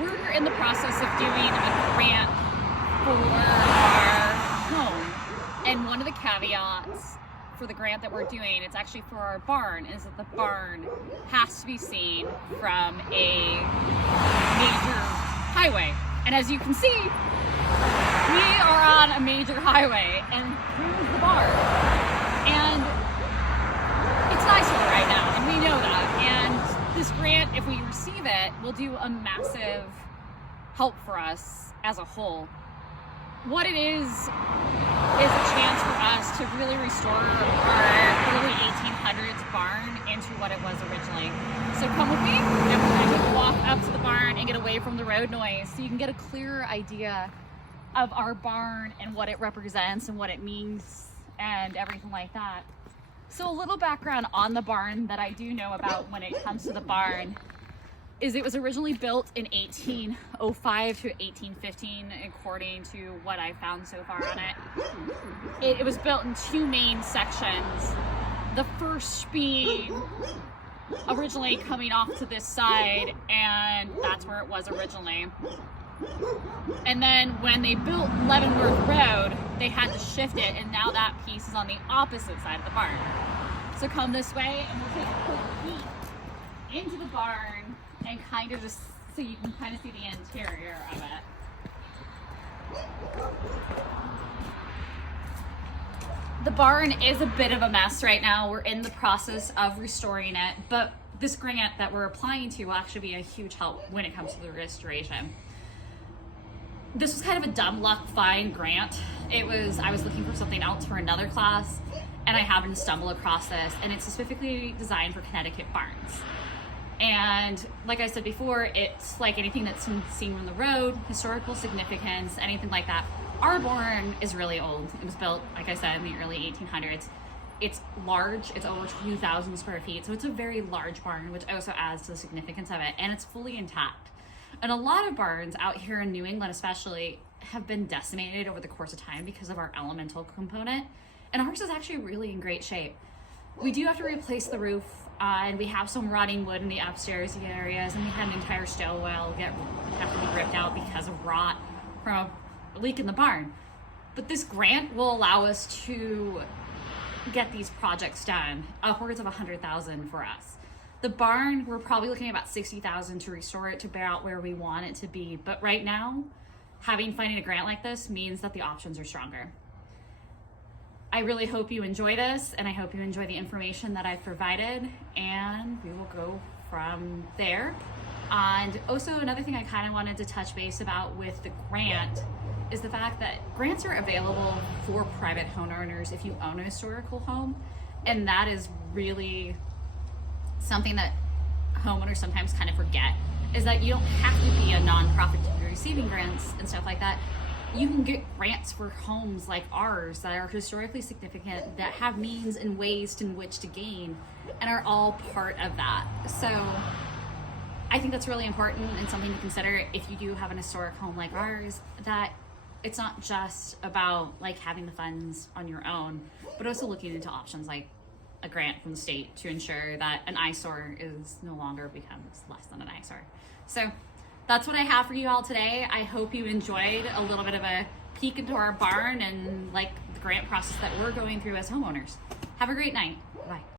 We're in the process of doing a grant for our home. And one of the caveats for the grant that we're doing, it's actually for our barn, is that the barn has to be seen from a major highway. And as you can see, we are on a major highway, and here's the barn. And it's nicer right now, and we know that. And this grant, if we receive it, will do a massive help for us as a whole. What it is a chance for us to really restore our early 1800s barn into what it was originally. So come with me, and we're going to walk up to the barn and get away from the road noise so you can get a clearer idea of our barn and what it represents and what it means and everything like that. So a little background on the barn that I do know about when it comes to the barn is it was originally built in 1805 to 1815, according to what I found so far on it. It was built in two main sections. The first being originally coming off to this side, and that's where it was originally. And then when they built Leavenworth Road, they had to shift it, and now that piece is on the opposite side of the barn. So come this way, and we'll take a quick peek into the barn and kind of just so you can kind of see the interior of it. The barn is a bit of a mess right now. We're in the process of restoring it, but this grant that we're applying to will actually be a huge help when it comes to the restoration. This was kind of a dumb luck find grant. I was looking for something else for another class, and I happened to stumble across this, and it's specifically designed for Connecticut barns. And like I said before, it's like anything that's seen from the road, historical significance, anything like that. Our barn is really old. It was built, like I said, in the early 1800s. It's large, it's over 2,000 square feet, so it's a very large barn, which also adds to the significance of it, and it's fully intact. And a lot of barns out here in New England especially have been decimated over the course of time because of our elemental component, and ours is actually really in great shape. We do have to replace the roof, and we have some rotting wood in the upstairs areas, and we had an entire stairwell have to be ripped out because of rot from a leak in the barn. But this grant will allow us to get these projects done, upwards of $100,000 for us. The barn, we're probably looking at about $60,000 to restore it to about where we want it to be. But right now, finding a grant like this means that the options are stronger. I really hope you enjoy this, and I hope you enjoy the information that I've provided, and we will go from there. And also another thing I kind of wanted to touch base about with the grant is the fact that grants are available for private homeowners if you own a historical home, and that is really something that homeowners sometimes kind of forget, is that you don't have to be a nonprofit to be receiving grants and stuff like that. You can get grants for homes like ours that are historically significant, that have means and ways in which to gain, and are all part of that. So I think that's really important and something to consider if you do have an historic home like ours, that it's not just about like having the funds on your own, but also looking into options like a grant from the state to ensure that an eyesore is no longer becomes less than an eyesore. So that's what I have for you all today. I hope you enjoyed a little bit of a peek into our barn and like the grant process that we're going through as homeowners. Have a great night. Bye.